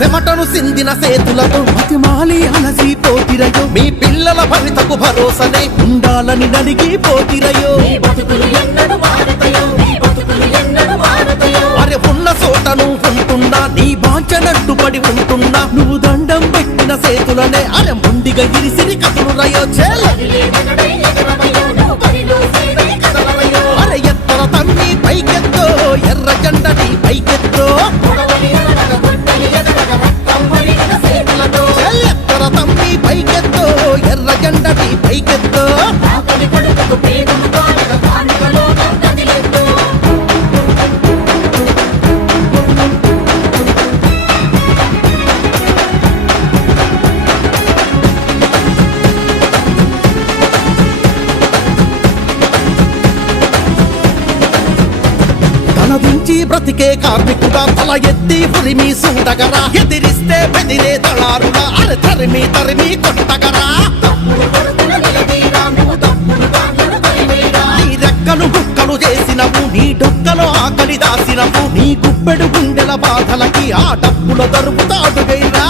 చెమటను సిందిన సేతులతో మతిమాలి అలసిపోతిరయో మీ పిల్లల భవితకు భరోసనే ఉండాలని నలిగిపోతిరయో అరే ఉన్న చోటను ఉంటున్నా నీ బాంచనట్టు పడి ఉంటున్నా నువ్వు దండం పెట్టిన సేతులనే అరే ముండిగా ఇరిసిరి కథలు రయో అరే ఎత్తర తమ్మి పైకెత్తో ఎర్ర జెండని పైకెత్తో ఎత్తర తమ్మి పైకెత్తో ఎర్ర జెండని పైకెత్తో తలదించి బ్రతికే కార్మికుడా తల ఎత్తి పురిమి సూడగరా ఎదిరిస్తే బెదిరే దళారుడా అరే తరిమి తరిమి కొట్టగరా నీ రెక్కలు గుక్కలు చేసినవు నీ డొక్కలో ఆకలి దాసినవు నీ గుప్పెడు గుండెల బాధలకి ఆ డబ్బుల దరుపుతాడు గైరా